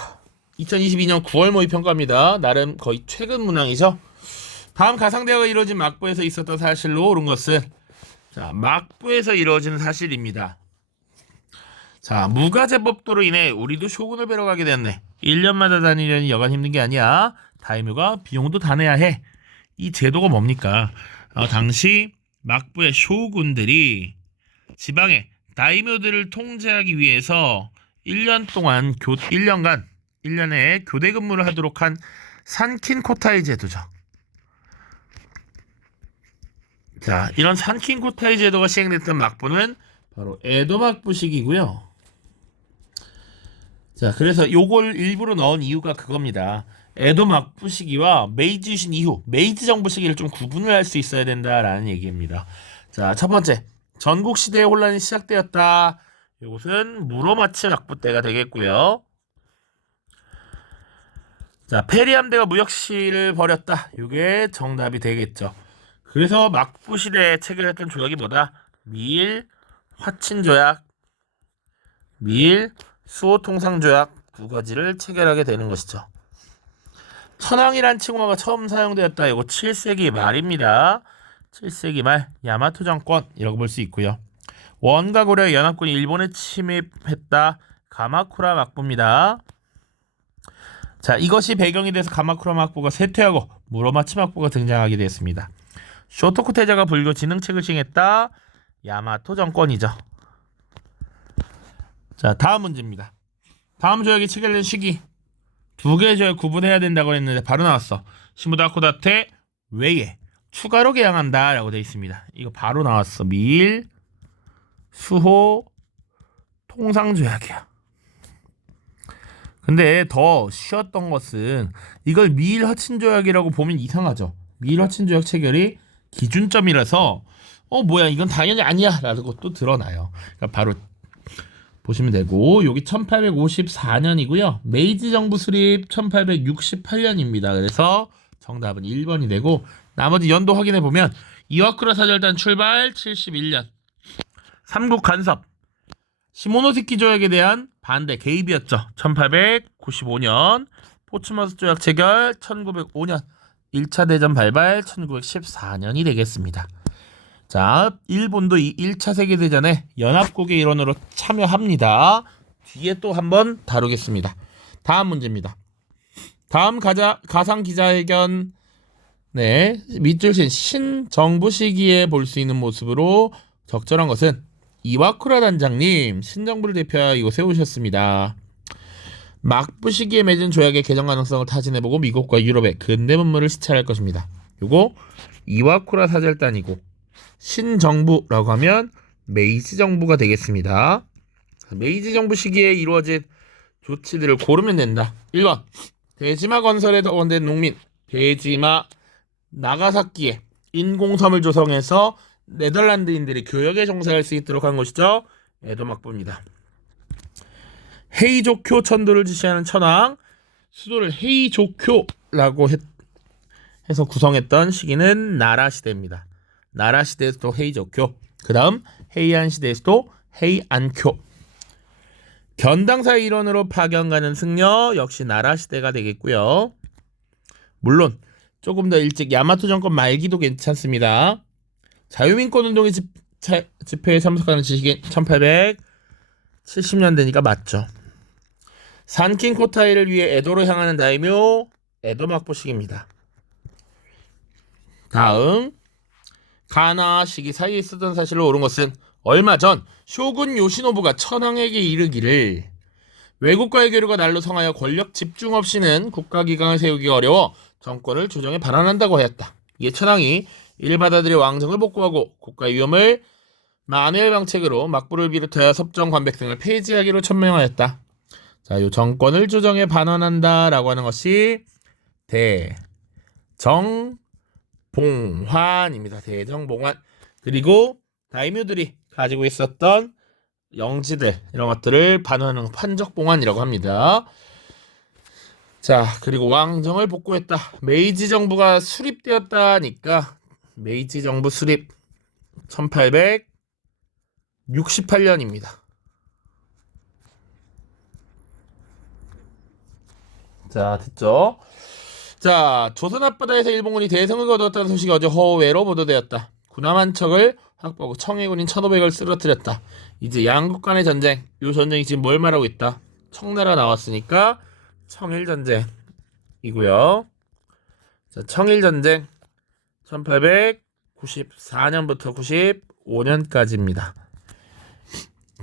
2022년 9월 모의평가입니다. 나름 거의 최근 문항이죠. 다음 가상대화가 이루어진 막부에서 있었던 사실로 옳은 것은, 자, 막부에서 이루어지는 사실입니다. 자, 무가제법도로 인해 우리도 쇼군을 뵈러 가게 되었네. 1년마다 다니려니 여간 힘든 게 아니야. 다이묘가 비용도 다 내야 해. 이 제도가 뭡니까? 당시 막부의 쇼군들이 지방의 다이묘들을 통제하기 위해서 1년에 교대 근무를 하도록 한 산킨 코타이 제도죠. 자, 이런 산킨 코타이 제도가 시행됐던 막부는 바로 에도 막부식이고요. 자, 그래서 요걸 일부러 넣은 이유가 그겁니다. 에도 막부 시기와 메이지 유신 이후 메이지 정부 시기를 좀 구분을 할 수 있어야 된다라는 얘기입니다. 자, 첫 번째, 전국 시대의 혼란이 시작되었다. 이것은 무로마치 막부 때가 되겠고요. 자, 페리 함대가 무역 시를 벌였다. 이게 정답이 되겠죠. 그래서 막부 시대에 체결했던 조약이 뭐다? 미일 화친 조약, 미일 수호 통상 조약 두 가지를 체결하게 되는 것이죠. 천황이란 칭호가 처음 사용되었다. 이거 7세기 말입니다. 7세기 말 야마토 정권이라고 볼 수 있고요. 원과 고려 연합군이 일본에 침입했다. 가마쿠라 막부입니다. 자, 이것이 배경이 돼서 가마쿠라마 학부가 쇠퇴하고 무로마치 학부가 등장하게 됐습니다. 쇼토쿠 태자가 불교 진흥책을 시행했다. 야마토 정권이죠. 자, 다음 문제입니다. 다음 조약이 체결된 시기 두 개의 조약 구분해야 된다고 했는데 바로 나왔어. 시무다 코다테 외에 추가로 개항한다 라고 되어 있습니다. 이거 바로 나왔어. 미일 수호 통상조약이야. 근데 더 쉬웠던 것은 이걸 미일 허친조약이라고 보면 이상하죠. 미일 허친조약 체결이 기준점이라서 뭐야 이건 당연히 아니야 라고 또 드러나요. 그러니까 바로 보시면 되고, 여기 1854년이고요 메이지 정부 수립 1868년입니다 그래서 정답은 1번이 되고, 나머지 연도 확인해 보면 이와쿠라 사절단 출발 71년, 삼국 간섭 시모노세키 조약에 대한 반대 개입이었죠. 1895년 포츠머스 조약 체결 1905년 1차 대전 발발 1914년이 되겠습니다. 자, 일본도 이 1차 세계대전에 연합국의 일원으로 참여합니다. 뒤에 또 한번 다루겠습니다. 다음 문제입니다. 다음 가상 기자회견 밑줄 친 신정부 시기에 볼 수 있는 모습으로 적절한 것은 이와쿠라 단장님 신정부를 대표하여 이거 세우셨습니다. 막부 시기에 맺은 조약의 개정 가능성을 타진해보고 미국과 유럽의 근대 문물을 시찰할 것입니다. 요거 이와쿠라 사절단이고, 신정부라고 하면 메이지 정부가 되겠습니다. 메이지 정부 시기에 이루어진 조치들을 고르면 된다. 1번 대지마 건설에 동원된 농민 대지마 나가사키에 인공섬을 조성해서 네덜란드인들이 교역에 종사할 수 있도록 한 것이죠. 에도막부입니다. 헤이조쿄 천도를 지시하는 천황, 수도를 헤이조쿄라고 해서 구성했던 시기는 나라 시대입니다. 나라 시대에서도 헤이조쿄, 그 다음 헤이안 시대에서도 헤이안쿄. 견당사의 일원으로 파견가는 승려 역시 나라 시대가 되겠고요. 물론 조금 더 일찍 야마토 정권 말기도 괜찮습니다. 자유민권 운동의 집회에 참석하는 시기는 1870년대니까 맞죠. 산킨 코타이를 위해 에도로 향하는 다이묘 에도막부 시기입니다. 다음 가나 시기 사이에 있었던 사실로 옳은 것은 얼마 전 쇼군 요시노부가 천황에게 이르기를 외국과의 교류가 날로 성하여 권력 집중 없이는 국가기강을 세우기가 어려워 정권을 조정에 반환한다고 하였다. 이에 천황이 이를 받아들여 왕정을 복구하고 국가의 위험을 만회의 방책으로 막부를 비롯하여 섭정 관백 등을 폐지하기로 천명하였다. 자, 이 정권을 조정에 반환한다라고 하는 것이 대정봉환입니다. 대정봉환. 그리고 다이묘들이 가지고 있었던 영지들 이런 것들을 반환하는 판적봉환이라고 합니다. 자, 그리고 왕정을 복구했다. 메이지 정부가 수립되었다니까 메이지 정부 수립 1868년입니다. 자, 됐죠? 자, 조선 앞바다에서 일본군이 대성을 거두었다는 소식이 어제 허웨로 보도되었다. 군함 한 척을 확보하고 청해군인 1500을 쓰러뜨렸다. 이제 양국 간의 전쟁. 이 전쟁이 지금 뭘 말하고 있다? 청나라 나왔으니까 청일전쟁이고요. 자, 청일전쟁 1894년부터 95년까지입니다. 자,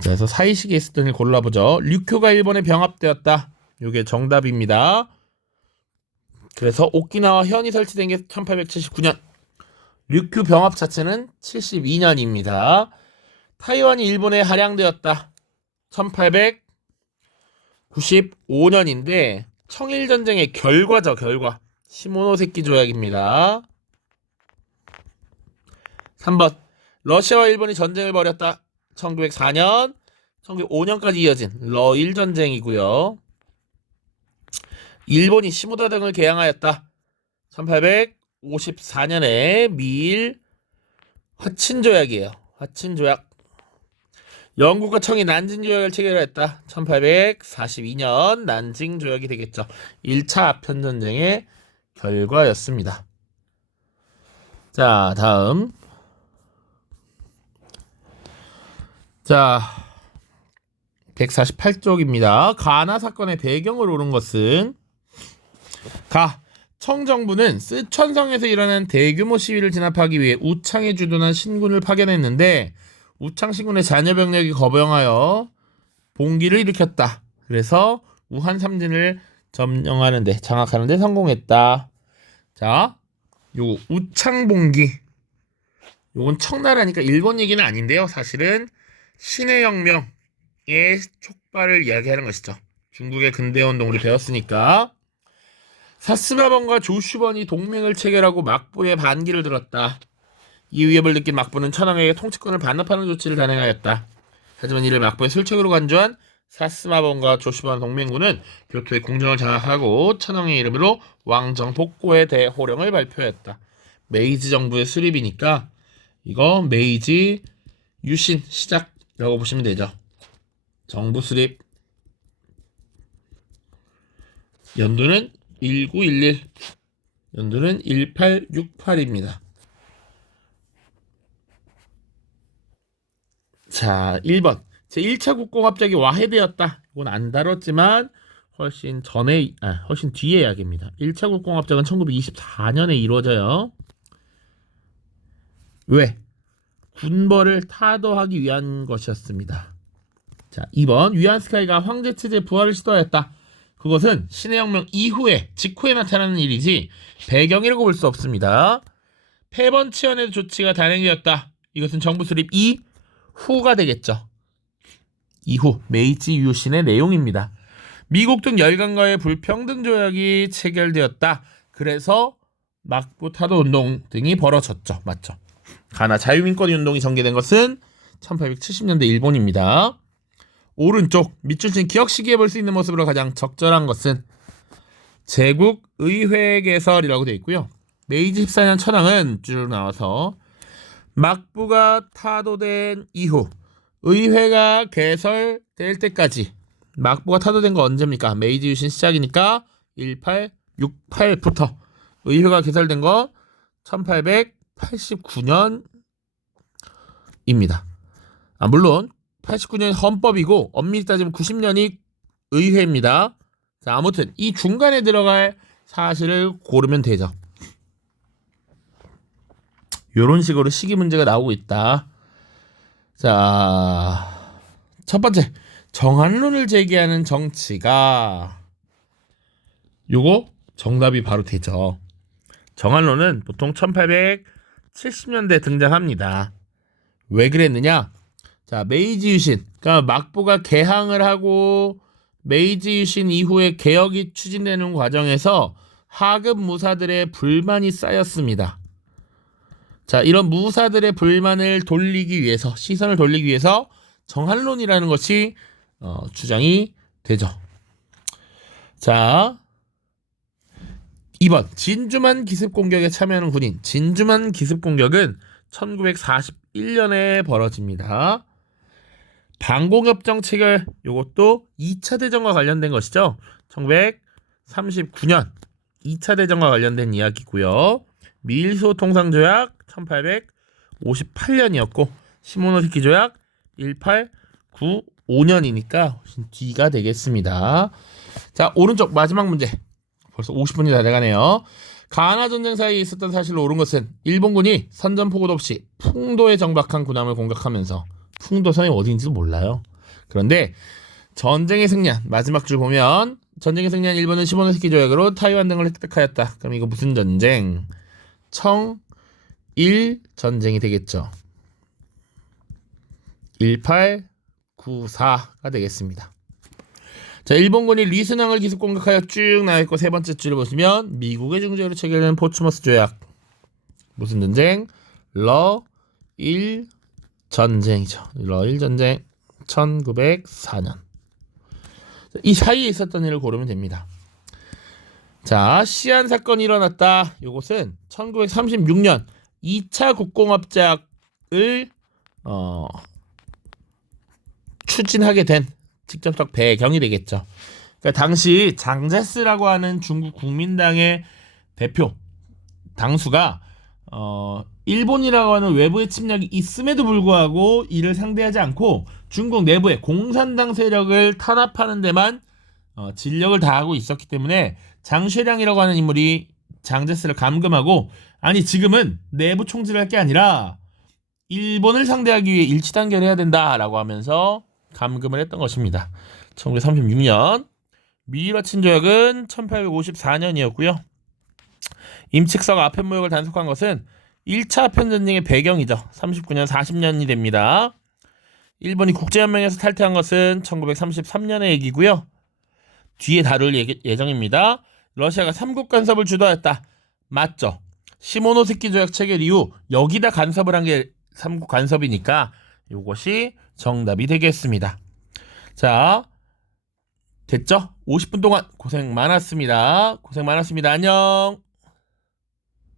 그래서 사이시기에 있었던 일 골라보죠. 류쿄가 일본에 병합되었다. 이게 정답입니다. 그래서 오키나와 현이 설치된 게 1879년. 류큐 병합 자체는 72년입니다. 타이완이 일본에 할양되었다. 1895년인데 청일전쟁의 결과죠. 결과. 시모노세키 조약입니다. 3번 러시아와 일본이 전쟁을 벌였다. 1904년 1905년까지 이어진 러일 전쟁이고요. 일본이 시무다 등을 개항하였다. 1854년에 미일 화친조약이에요. 화친조약. 영국과 청이 난징조약을 체결했다. 1842년 난징조약이 되겠죠. 1차 아편전쟁의 결과였습니다. 자, 다음. 자, 148쪽입니다. 가나 사건의 배경을 옳은 것은 가. 청정부는 쓰촨성에서 일어난 대규모 시위를 진압하기 위해 우창에 주둔한 신군을 파견했는데 우창 신군의 잔여 병력이 거병하여 봉기를 일으켰다. 그래서 우한 삼진을 점령하는데 장악하는데 성공했다. 자, 요거 우창봉기. 요건 청나라니까 일본 얘기는 아닌데요. 사실은 신의 혁명의 촉발을 이야기하는 것이죠. 중국의 근대운동 우리 배웠으니까. 사스마번과 조슈번이 동맹을 체결하고 막부에 반기를 들었다. 이 위협을 느낀 막부는 천황에게 통치권을 반납하는 조치를 단행하였다. 하지만 이를 막부의 술책으로 간주한 사스마번과 조슈번 동맹군은 교토의 궁정을 장악하고 천황의 이름으로 왕정 복고에 대해 호령을 발표했다. 메이지 정부의 수립이니까 이거 메이지 유신 시작이라고 보시면 되죠. 정부 수립. 연도는 1911, 연도는 1868입니다. 자, 1번. 제1차 국공합작이 와해되었다. 이건 안 다뤘지만 훨씬 뒤의 이야기입니다. 1차 국공합작은 1924년에 이루어져요. 왜? 군벌을 타도하기 위한 것이었습니다. 자, 2번. 위안스카이가 황제체제 부활을 시도하였다. 그것은 신의 혁명 이후에 직후에 나타나는 일이지 배경이라고 볼 수 없습니다. 폐번치원의 조치가 단행되었다. 이것은 정부 수립 이후가 되겠죠. 이후 메이지 유신의 내용입니다. 미국 등 열강과의 불평등 조약이 체결되었다. 그래서 막부 타도 운동 등이 벌어졌죠. 맞죠? 가나 자유민권 운동이 전개된 것은 1870년대 일본입니다. 오른쪽 밑줄 친 기억 시기에 볼 수 있는 모습으로 가장 적절한 것은 제국의회 개설이라고 되어 있고요. 메이지 14년 천황은 쭉 나와서 막부가 타도된 이후 의회가 개설될 때까지. 막부가 타도된 거 언제입니까? 메이지 유신 시작이니까 1868부터 의회가 개설된 거 1889년입니다. 물론 89년이 헌법이고 엄밀히 따지면 90년이 의회입니다. 자, 아무튼 이 중간에 들어갈 사실을 고르면 되죠. 이런 식으로 시기 문제가 나오고 있다. 자, 첫 번째, 정한론을 제기하는 정치가 요거 정답이 바로 되죠. 정한론은 보통 1870년대 등장합니다. 왜 그랬느냐? 자, 메이지 유신, 그러니까 막부가 개항을 하고 메이지 유신 이후에 개혁이 추진되는 과정에서 하급 무사들의 불만이 쌓였습니다. 자, 이런 무사들의 불만을 돌리기 위해서, 시선을 돌리기 위해서 정한론이라는 것이 주장이 되죠. 자, 2번 진주만 기습 공격에 참여하는 군인. 진주만 기습 공격은 1941년에 벌어집니다. 방공협정 체결, 이것도 2차 대전과 관련된 것이죠. 1939년 2차 대전과 관련된 이야기고요. 미일소 통상조약 1858년이었고 시모노세키 조약 1895년이니까 뒤가 되겠습니다. 자, 오른쪽 마지막 문제. 벌써 50분이 다 돼가네요. 가나 전쟁 사이에 있었던 사실로 옳은 것은 일본군이 선전포고도 없이 풍도에 정박한 군함을 공격하면서, 풍도성이 어디인지도 몰라요. 그런데 전쟁에 승리한 마지막 줄 보면 전쟁에 승리한 일본은 시모노세키 조약으로 타이완 등을 획득하였다. 그럼 이거 무슨 전쟁? 청일 전쟁이 되겠죠. 1894가 되겠습니다. 자, 일본군이 리스낭을 기습 공격하여 쭉 나와있고 세 번째 줄을 보시면 미국의 중재로 체결된 포츠머스 조약. 무슨 전쟁? 러일 전쟁이죠. 러일 전쟁 1904년. 이 사이에 있었던 일을 고르면 됩니다. 자, 시안 사건이 일어났다. 이것은 1936년 2차 국공합작을 추진하게 된 직접적 배경이 되겠죠. 그러니까 당시 장제스라고 하는 중국 국민당의 대표 당수가 일본이라고 하는 외부의 침략이 있음에도 불구하고 이를 상대하지 않고 중국 내부의 공산당 세력을 탄압하는 데만 진력을 다하고 있었기 때문에 장쉐량이라고 하는 인물이 장제스를 감금하고, 아니 지금은 내부 총질을 할 게 아니라 일본을 상대하기 위해 일치단결을 해야 된다라고 하면서 감금을 했던 것입니다. 1936년. 미이라 친조약은 1854년이었고요. 임칙서가 아펜무역을 단속한 것은 1차 아펜전쟁의 배경이죠. 39년 40년이 됩니다. 일본이 국제연맹에서 탈퇴한 것은 1933년의 얘기고요. 뒤에 다룰 예정입니다. 러시아가 삼국 간섭을 주도했다. 맞죠? 시모노세키 조약 체결 이후 여기다 간섭을 한 게 삼국 간섭이니까 이것이 정답이 되겠습니다. 자, 됐죠? 50분 동안 고생 많았습니다. 고생 많았습니다. 안녕.